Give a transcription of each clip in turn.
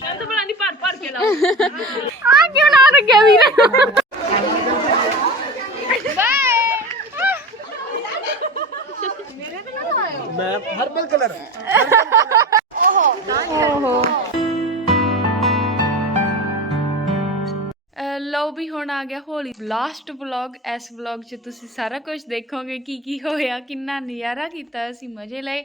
ਤਾਂ ਬਣਾ ਦੀ ਭਰ ਭਰ ਕੇ ਲਾਓ ਆ ਕਿਉਂ ਨਾ ਰੱਖਿਆ ਵੀਰ? ਮੈਂ ਹਰਬਲ ਕਲਰ। ਓਹੋ। ਲਓ ਵੀ ਹੁਣ ਆ ਗਿਆ ਹੋਲੀ। ਲਾਸਟ ਵਲੌਗ ਇਸ ਵਲੌਗ 'ਚ ਤੁਸੀਂ ਸਾਰਾ ਕੁਝ ਦੇਖੋਗੇ ਕੀ ਕੀ ਹੋਇਆ ਕਿੰਨਾ ਨਜ਼ਾਰਾ ਕੀਤਾ ਅਸੀਂ ਮਜ਼ੇ ਲਏ।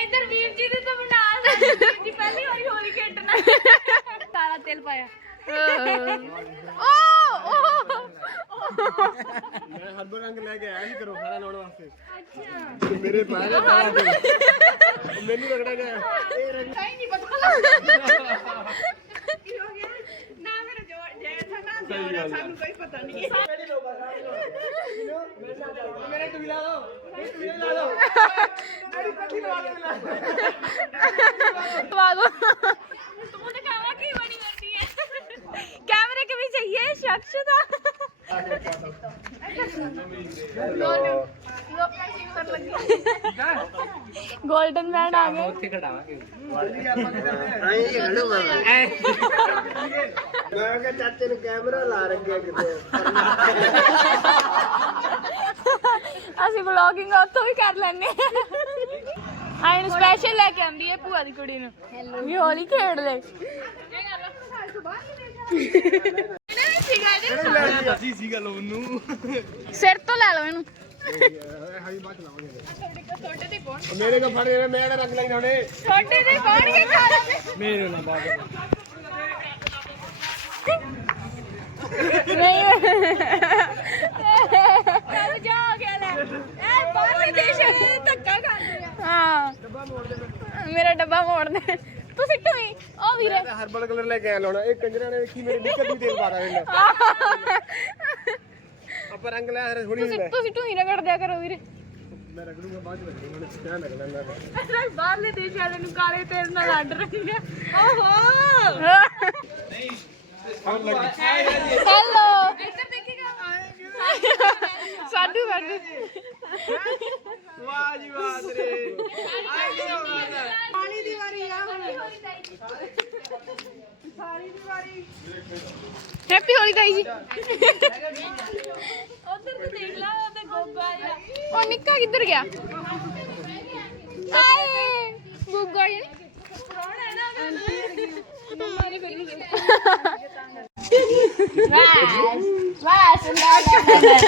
ਇੱਧਰ ਵੀਰ ਜੀ ਦੇ ਤਾਂ ਬਣਾ ਵੀਰ ਜੀ ਪਹਿਲੀ ਵਾਰੀ ਹੋਲੀ ਖੇਡਣਾ। ਸਾਰਾ ਤੇਲ ਪਾਇਆ। ਓ ਓ ਮੈਂ ਹਰਬਲ ਰੰਗ ਲੈ ਕੇ ਆਇਆ ਸੀ ਕਰੋ ਸਾਰਾ ਲਾਉਣ ਵਾਸਤੇ। ਅੱਛਾ। ਮੇਰੇ ਪੈਰ ਹੈ ਤਾਰਾ ਤੇ ਮੈਨੂੰ ਲੱਗਣਾ ਕਿ ਇਹ ਰੰਗ ਨਹੀਂ ਪਤਾ ਨਾ ਮੇਰਾ ਜੋ ਜੈ ਥਾ ਨਾ ਜੋੜਾ ਸਾਨੂੰ ਕੋਈ ਪਤਾ ਨਹੀਂ ਮੇਰੇ ਟੁਕੜਾ ਲਾ ਲਓ। ਇਹ ਟੁਕੜਾ ਲਾ ਲਓ। ਮੇਰੀ ਪੱਟੀ ਲਵਾ ਕੇ ਲਾ ਦਵਾ ਦੋ ਤੂੰ ਦਿਖਾਵਾ ਕੀ ਬਣੀ? ਵਰਦੀ ਹੈ कैमरे के भी चाहिए शख्स था गोल्डन बैंड आ गए ਮੈਂ ਕਿਹਾ ਚਾਚੇ ਨੂੰ ਕੈਮਰਾ ਲਾ ਰੱਖਿਆ ਕਿਤੇ ਅਸੀਂ ਵਲੌਗਿੰਗ ਉੱਥੋਂ ਵੀ ਕਰ ਲੈਨੇ ਆਈ ਨੂੰ ਸਪੈਸ਼ਲ ਲੈ ਕੇ ਆਂਦੀ ਹੈ ਭੂਆ ਦੀ ਕੁੜੀ ਨੂੰ ਵੀ ਹੋਲੀ ਖੇਡ ਲੈ ਦੱਸੀ ਸੀ ਗੱਲ ਉਹਨੂੰ ਸਿਰ ਤੋਂ ਲੈ ਲਓ ਇਹਨੂੰ। ਹਾਈ ਬਾਤ ਲਾਵਾਂਗੇ ਮੇਰੇ ਕੋ ਫੜ ਰਿਹਾ ਮੈਂ ਕਿਹੜਾ ਰੰਗ ਲਾਈ ਹੁਣੇ ਛੋਟੇ ਦੇ ਕੌਣ ਕੇ ਖਾ ਲੈਂਦੇ ਮੇਰੇ ਨਾਲ ਬਾਤ ਨਹੀਂ। ਕਬ ਜਾ ਗਿਆ ਲੈ। ਇਹ ਬਾਹਰਲੇ ਦੇਸ਼ ਧੱਕਾ ਖਾਂਦੇ ਆ। ਹਾਂ। ਮੇਰਾ ਡੱਬਾ ਮੋੜ ਦੇ ਤੂੰ ਸਿੱਟੂ ਹੀ ਉਹ ਵੀਰੇ। ਮੈਂ ਹਰਬਲ ਕਲਰ ਲੈ ਕੇ ਆਇਆ ਲਾਉਣਾ। ਇਹ ਕੰਜਰਾਂ ਨੇ ਵੇਖੀ ਮੇਰੇ ਨਿੱਕਰ ਵੀ ਤੇਲ ਪਾ ਦਾਂ ਇਹਨਾਂ। ਆਪਾਂ ਰੰਗ ਲੈ ਹਰੇ ਥੋੜੀ ਤੁਸੀਂ ਤੁਸੀਂ ਢੂਈ ਰਗੜ ਦਿਆ ਕਰੋ ਵੀਰੇ। ਮੈਂ ਰਗੜੂਗਾ ਬਾਅਦ ਵਿੱਚ ਮੈਨੂੰ ਧਿਆਨ ਰੱਖਣਾ ਮੈਂ ਬਾਹਰਲੇ ਦੇਸ਼ ਵਾਲੇ ਨੂੰ ਕਾਲੇ ਤੇਲ ਨਾਲ ਅੱਡ ਰੱਖਿਆ ਓਹੋ। ਹੈਲੋ। ਇੱਧਰ ਦੇਖੇਗਾ ਸਾਡੂ ਸਾਡੂ ਵਾਹ ਜੀ ਵਾਹ ਤੇਰੇ ਹੈਪੀ ਹੋਲੀ ਗਾਈ ਜੀ ਉਧਰ ਤੇ ਦੇਖ ਲਾ ਉਹ ਤੇ ਗੋਗਾ ਆ ਉਹ ਨਿੱਕਾ ਕਿੱਧਰ ਗਿਆ ਆਏ ਗੋਗਾ ਜੀ ਵਾਸ ਵਾਸ ਸ਼ਰੀਨ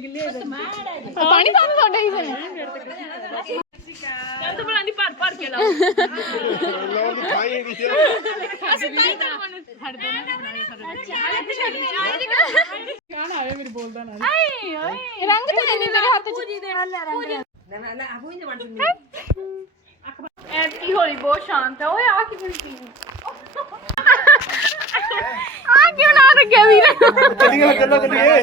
ਪਾਣੀ ਤਾਂ ਤੁਹਾਡਾ ਹੀ ਸਨ ਚੱਲ ਤਾਂ ਬਣਾ ਦੀ ਭਰ ਭਰ ਕੇ ਲਾਓ। ਲੋਕ ਖਾਈ ਦੀ ਅਸੀਂ ਤਾਂ ਹੀ ਤਾਂ ਮਨ ਛੱਡ ਦੋ ਨਾ ਬਣਾਏ ਆਏ ਆਏ। ਰੰਗ ਤਾਂ ਨਹੀਂ ਮੇਰੇ ਹੱਥ ਚ। ਐਤਕੀ ਹੋਲੀ ਬਹੁਤ ਸ਼ਾਂਤ ਹੈ। ਓਏ ਆ ਕੀ ਬਣੀ ਚੀਜ਼ ਆ ਕਿਉਂ ਨਾ ਲੱਗਿਆ ਵੀਰੇ? ਚੱਲੀਏ ਚੱਲੋ ਚੱਲੀਏ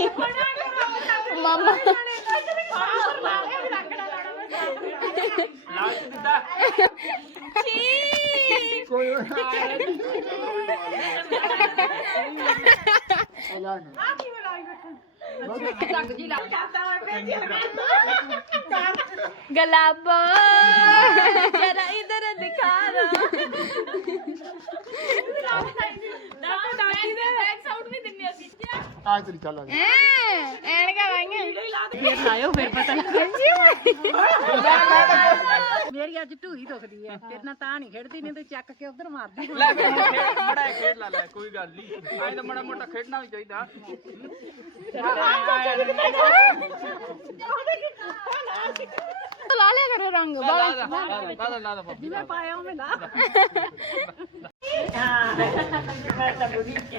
ਹੁੰਦੀ ਮਾਮਾ ਛੀ ਕੋਈ ਗਲਾਬੋ ਜਰਾ ਇਧਰ ਦਿਖਾ ਦੋ ਨਾ ਦਾਦੀ ਦੇ ਬੈਕ ਸਾਊਂਡ ਵੀ ਦਿੰਨੇ ਅਸੀਂ ਆ ਤੇਰੀ ਚੱਲ ਆ ਐਨਕਾਂ ਲਾਈਆਂ ਫਿਰ ਲਾਇਓ ਫਿਰ ਪਤਾ ਮੇਰੀ ਅੱਜ ਢੂਈ ਦੁਖਦੀ ਐ ਫਿਰ ਨਾ ਤਾਂ ਨਹੀਂ ਖੇਡਦੀ ਨਹੀਂ ਤੇ ਚੱਕ ਕੇ ਉਧਰ ਮਾਰਦੀ ਲੈ ਫਿਰ ਖੇਡ ਮੜਾ ਖੇਡ ਲਾ ਲੈ ਕੋਈ ਗੱਲ ਨਹੀਂ ਐਂ ਤਾਂ ਮੜਾ ਮੋਟਾ ਖੇਡਣਾ ਵੀ ਚਾਹੀਦਾ ਲਾ ਲਿਆ ਕਰੋ ਰੰਗ ਲਾ ਲਾ ਲਾ ਲਾ ਲਾ ਲਾ ਲਾ ਪੱਪੀ ਲਾ ਪਾਇਆ ਉਹ ਨਾ ਸੁਖਦੀਪ ਤੇ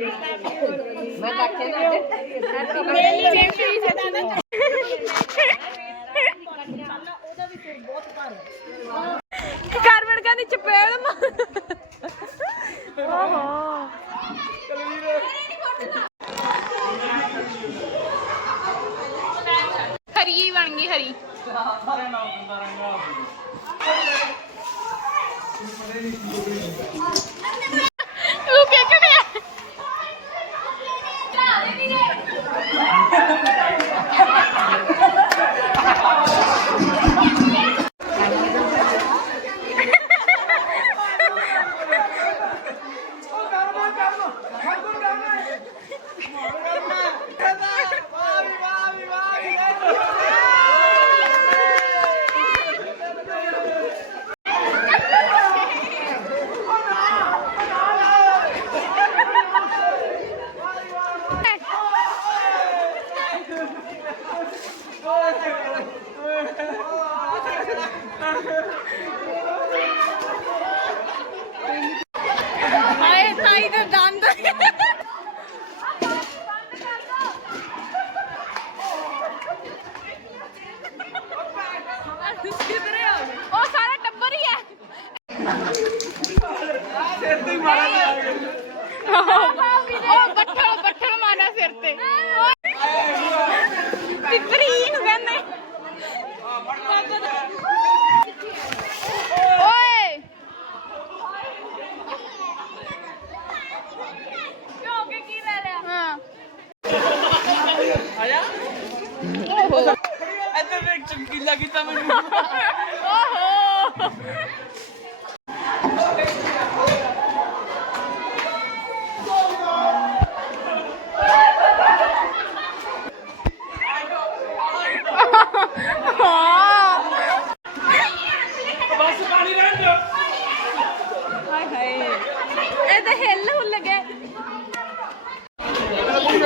ਮੈਂ ਲੱਕੇ ਨਾ ਮੇਰੀ ਬੇਟੀ ਸਦਾ ਕਾਰਬਨ ਕਾ ਦੀ ਚਪੇੜ ਮਾਰ। ਓਹੋ ਹਰੀ ਬਣ ਗਈ ਹਰੀ।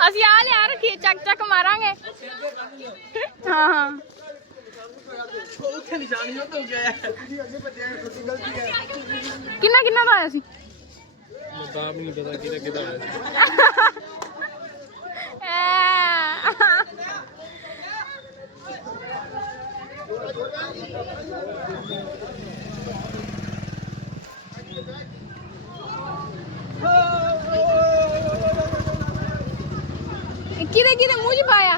ਅਸੀਂ ਆ ਲਿਆ ਰੱਖੀ ਚੱਕ ਚੱਕ ਮਾਰਾਂਗੇ ਹਾਂ ਹਾਂ ਕਿੰਨਾ ਕਿੰਨਾ ਦਾ ਆਇਆ ਸੀ ਤਾਂ ਵੀ ਨਹੀਂ ਪਤਾ ਕਿਹਦਾ ਕਿਹਦਾ ਆਇਆ ਸੀ kira kira mau di paya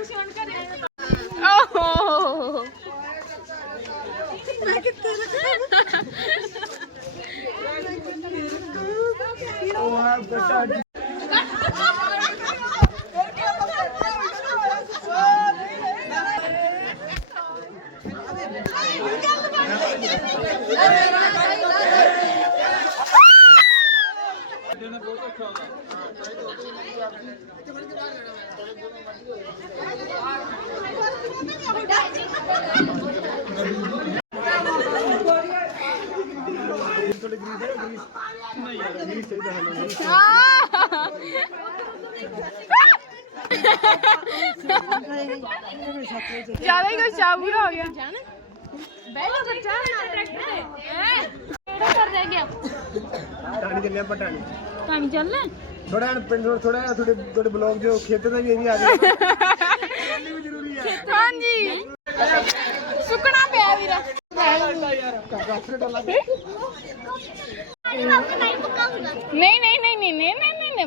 Terima kasih. ਜ਼ਿਆਦਾ ਹੀ ਕੁਛ ਚਾਬੂਰਾ ਹੋ ਗਿਆ। ਬੈਠੋ ਬੱਚਾ। ਟਰੈਕਟਰ ਕਿਹੜਾ ਕਰ ਰਹਿ ਗਿਆ? ਟਾਣੀ ਚੱਲਿਆ ਪਟਾਣੀ ਕੰਮ ਚੱਲਣਾ ਥੋੜਾ ਪਿੰਡ ਨੂੰ ਥੋੜਾ ਜਿਹਾ ਤੁਹਾਡੇ ਤੁਹਾਡੇ ਬਲੌਗ ਜੋ ਖੇਤ ਦਾ ਵੀ ਏਰੀਆ ਆ ਗਿਆ ਵੀ ਜ਼ਰੂਰੀ ਹੈ। ਹਾਂਜੀ। ਸੁੱਕਣਾ ਪਿਆ ਵੀਰ। ਨਹੀਂ ਨਹੀਂ ਨਹੀਂ ਨਹੀਂ ਨਹੀਂ ਨਹੀਂ ਨਹੀਂ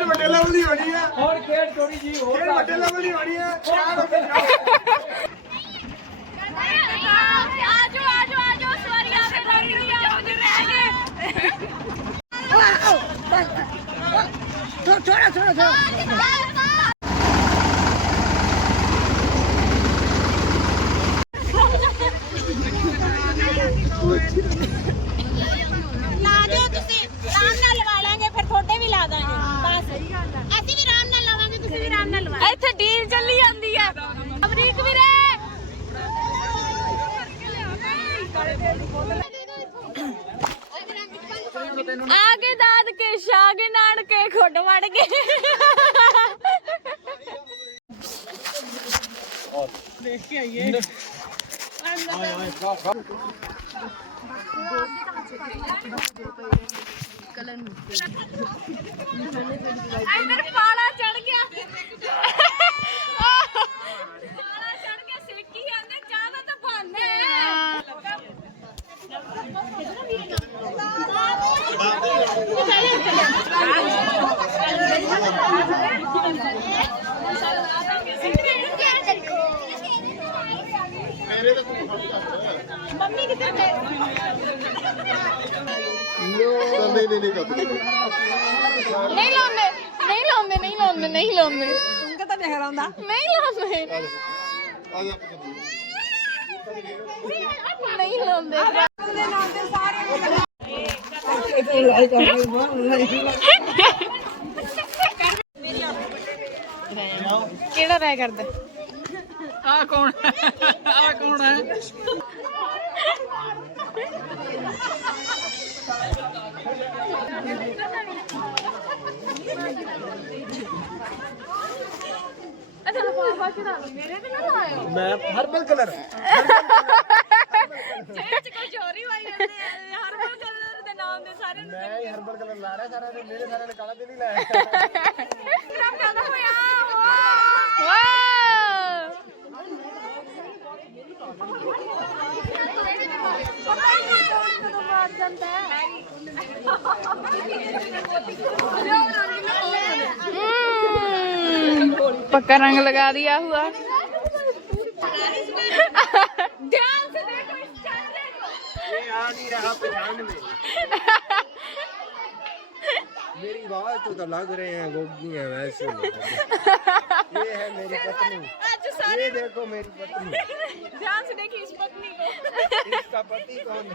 ਖੇਡ ਵੱਡੇ ਲੈਵਲ ਦੀ ਹੋਣੀ ਹੈ ਹੁਣ ਖੇਡ ਥੋੜੀ ਜੀ ਹੋਰ ਖੇਡ ਵੱਡੇ ਲੈਵਲ ਦੀ ਹੋਣੀ ਹੈ ਚਾਰ ਹੋ ਕੇ ਆਜੋ ਆਜੋ ਆਜੋ ਸਵਾਰੀਆਂ ਦੇ ਰੰਗੀਆਂ ਉਹਦੇ ਰਹਿ ਗਏ ਥੋੜਾ ਥੋੜਾ ਥੋੜਾ I'm gonna put ਨਹੀਂ ਲਾਉਂਦੇ। ਕਿਹੜਾ ਰਾਇ ਕਰਦਾ? ਆ ਕੌਣ ਆ ਕੌਣ ਹੈ? ਅੱਛਾ ਲਫਾਫਾ ਕਿਹਦਾ ਮੇਰੇ ਤੇ ਨਾ ਲਾਇਓ। ਮੈਂ ਹਰਬਲ ਕਲਰ। ਚੇਚ ਕੋਈ ਚੋਰੀ ਵਾਈ ਜਾਂਦੇ ਹਰਬਲ ਕਲਰ ਦੇ ਨਾਲ ਆਉਂਦੇ ਸਾਰੇ ਨੂੰ ਮੈਂ ਹੀ ਹਰਬਲ ਕਲਰ ਲਾ ਰਿਹਾ ਸਾਰਾ ਤੇ ਮੇਰੇ ਸਾਰਿਆਂ ਨੇ ਕਾਲਾ ਤੇ ਨਹੀਂ ਲਾਇਆ। ਰੱਬ ਜ਼ਿਆਦਾ ਹੋਇਆ ਵਾਹ। पक्का रंग लगा दिया हुआ ध्यान से देखो इस चेहरे को ये आ नहीं रहा पहचान में मेरी आवाज़ तो, तो लग रहे हैं गोगी है वैसे ये है मेरी पत्नी आज सारे ये देखो मेरी पत्नी ध्यान से देखिए इस पत्नी को इसका पति कौन है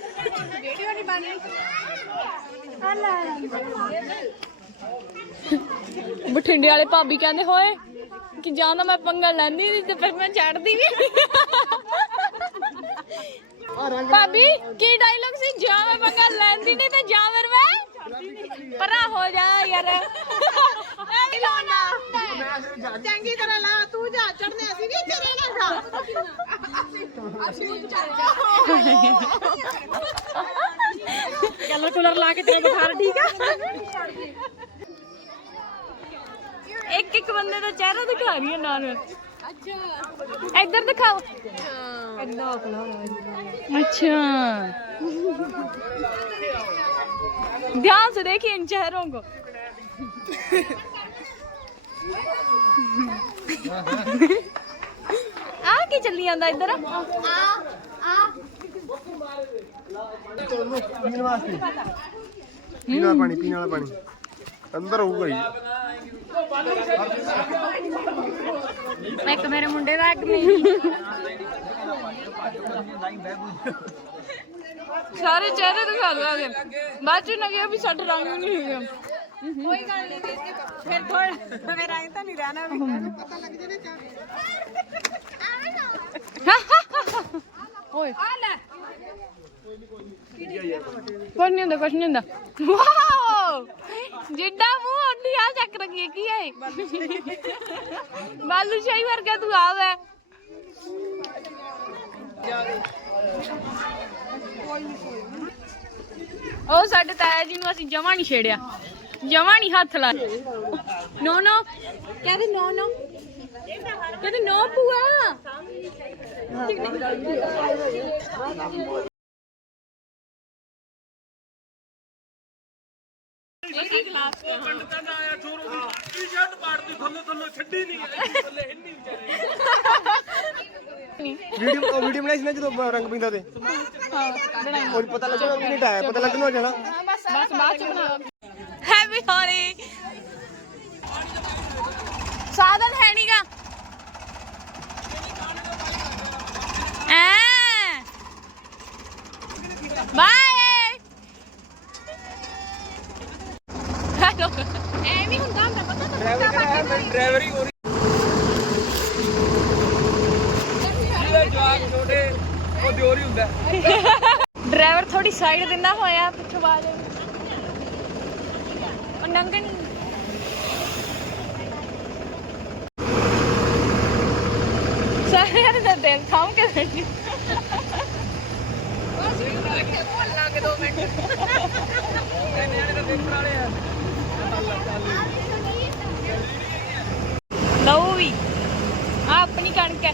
ਬਠਿੰਡੇ ਵਾਲੇ ਭਾਬੀ ਕਹਿੰਦੇ ਹੋਏ ਕਿ ਜਾਂ ਤਾਂ ਮੈਂ ਪੰਗਾ ਲੈਂਦੀ ਨਹੀਂ ਤੇ ਫਿਰ ਮੈਂ ਛੱਡਦੀ ਵੀ ਭਾਬੀ ਕੀ ਡਾਇਲੌਗ ਸੀ? ਜਾਂ ਮੈਂ ਪੰਗਾ ਲੈਂਦੀ ਨਹੀਂ ਤੇ ਜਾਂ ਫਿਰ ਮੈਂ ਪਰਾ ਹੋ ਜਾ ਯਾਰ ਇਹ ਵੀ ਲਾਉਣਾ ਚੰਗੀ ਤਰ੍ਹਾਂ ਲਾ ਤੂੰ ਜਾ ਚੜਨੇ ਅਸੀਂ ਵੀ ਤੇਰੇ ਨਾਲ ਕਲਰ ਕੁਲਰ ਲਾ ਕੇ ਤੇਰੇ ਬੁਖਾਰ ਠੀਕ ਆ ਇੱਕ ਇੱਕ ਬੰਦੇ ਦਾ ਚਿਹਰਾ ਦਿਖਾ ਰਹੀ ਹੈ ਨਾਲ ਅੱਛਾ ਇੱਧਰ ਦਿਖਾਓ अच्छा ध्यान से देखिए इन चेहरों को आ की चली ਜਾਂਦਾ ਇੱਧਰ पीने वास्ते पीने वाला पानी पीने वाला पानी अंदर होऊगा ही ਇੱਕ ਮੇਰੇ ਮੁੰਡੇ ਦਾ ਇੱਕ ਮੇਰੀ ਸਾਰੇ ਚਿਹਰੇ ਦਿਖਾ ਦੋ ਆਗੇ ਬਾਅਦ ਚ ਨਵੀਂ ਵੀ ਛੱਡ ਰੰਗ ਨਹੀਂ ਹੈਗਾ ਕੋਈ ਗੱਲ ਨਹੀਂ ਦੀਦੀ ਫਿਰ ਥੋੜਾ ਮੇਰਾ ਐਂ ਤਾਂ ਨਹੀਂ ਰਹਿਣਾ ਵੀ। ਪਤਾ ਲੱਗ ਜੇ ਨਾ ਓਏ। ਆ ਲੈ ਕੁਛ ਨਹੀਂ ਹੁੰਦਾ ਕੁਛ ਨਹੀਂ ਹੁੰਦਾ। ਵਾਓ! ਜਿੱਡਾ ਮੂੰਹ ਓਡੀ ਆ ਚੱਕ ਰਖੀ ਕੀ ਹੈ ਬਾਲੂ ਸ਼ਾਹੀ ਵਰਗਾ ਤੂੰ ਆਵੇ ਉਹ ਸਾਡੇ ਤਾਇਆ ਜੀ ਨੂੰ ਅਸੀਂ ਜਮਾ ਨਹੀਂ ਛੇੜਿਆ। ਜਮਾ ਨਹੀਂ ਹੱਥ ਲਾ ਨੋ ਨੋ। ਕਹਿੰਦੇ ਨੋ ਨੋ। ਕਹਿੰਦੇ ਨੋ ਪੂਆ ਵੀਡੀਓ ਉਹ ਵੀਡੀਓ ਬਣਾਈ ਸੀ ਨਾ ਜਦੋਂ ਰੰਗ ਪਿੰਦਾ ਤੇ? ਉਹ ਪਤਾ ਲੱਗਣਾ ਕਿ ਨਹੀਂ ਟਾਇਆ ਪਤਾ ਲੱਗਣਾ ਹੋ ਜਾਣਾ। ਬਸ ਬਾਅਦ ਚ ਬਣਾ ਹੈਪੀ ਹੋਲੀ ਸਾਧਨ ਹੈ ਐ। Bye hello. ਐਵੇਂ ਹੁੰਦਾ ਹੁੰਦਾ ਪਤਾ ਤਾਂ ਡਰਾਈਵਰ ਹੈ। ਹੀ ਹੋ ਰਹੀ ਜਿਹਦੇ ਜਵਾਕ ਛੋਟੇ ਉਹ ਹੀ ਹੁੰਦਾ। ਡਰਾਈਵਰ ਥੋੜੀ ਸਾਈਡ ਦਿੰਦਾ ਹੋਇਆ, ਪਿੱਛੋਂ ਬਾਜ ਉਹ ਨੰਗਣ ਸਾਰੇ ਦਾ ਦਿਲ ਥਾਮ ਕੇ ਬੈਠੀ। ਲਓ ਵੀ ਆ ਆਪਣੀ ਕਣਕ ਹੈ।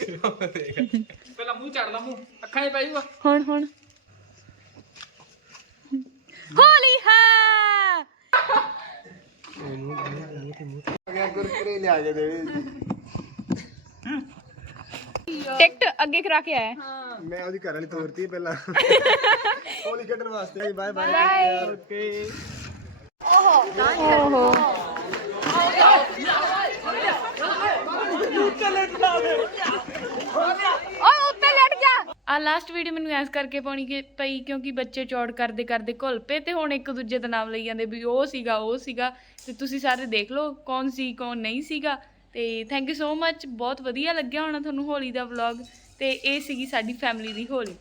ਪਹਿਲਾਂ ਮੂੰਹ ਚੜ ਲਾ ਮੂੰਹ ਅੱਖਾਂ 'ਚ ਪੈ ਜਾਊਗਾ ਹੁਣ ਹੁਣ ਹੋਲੀ ਹੈ ਗਿਆ ਗੁਰਕਰੇ ਲਿਆ ਕੇ ਦੇ ਟਿਕਟ ਅੱਗੇ ਕਰਾ ਕੇ ਆਇਆ ਮੈਂ ਉਹਦੀ ਘਰ ਵਾਲੀ ਤੋਰਤੀ ਪਹਿਲਾਂ ਹੋਲੀ ਖੇਡਣ ਵਾਸਤੇ ਬਾਏ ਬਾਏ ਓਕੇ ਓਹੋ ਓਏ, ਉੱਤੇ ਲੈਟ ਜਾ। ਆ ਲਾਸਟ ਵੀਡੀਓ ਮੈਨੂੰ ਐਸ ਕਰਕੇ ਪਾਉਣੀ ਕਿ ਪਈ ਕਿਉਂਕਿ ਬੱਚੇ ਚੌੜ ਕਰਦੇ ਕਰਦੇ ਘੁਲ ਪਏ ਤੇ ਹੁਣ ਇੱਕ ਦੂਜੇ ਦਾ ਨਾਮ ਲਈ ਜਾਂਦੇ ਵੀ ਉਹ ਸੀਗਾ ਉਹ ਸੀਗਾ। ਤੇ ਤੁਸੀਂ ਸਾਰੇ ਦੇਖ ਲਓ ਕੌਣ ਸੀ, ਕੌਣ ਨਹੀਂ ਸੀਗਾ। ਤੇ ਥੈਂਕ ਯੂ ਸੋ ਮੱਚ ਬਹੁਤ ਵਧੀਆ ਲੱਗਿਆ ਹੋਣਾ ਤੁਹਾਨੂੰ ਹੋਲੀ ਦਾ ਵਲੌਗ ਤੇ ਇਹ ਸੀਗੀ ਸਾਡੀ ਫੈਮਿਲੀ ਦੀ ਹੋਲੀ।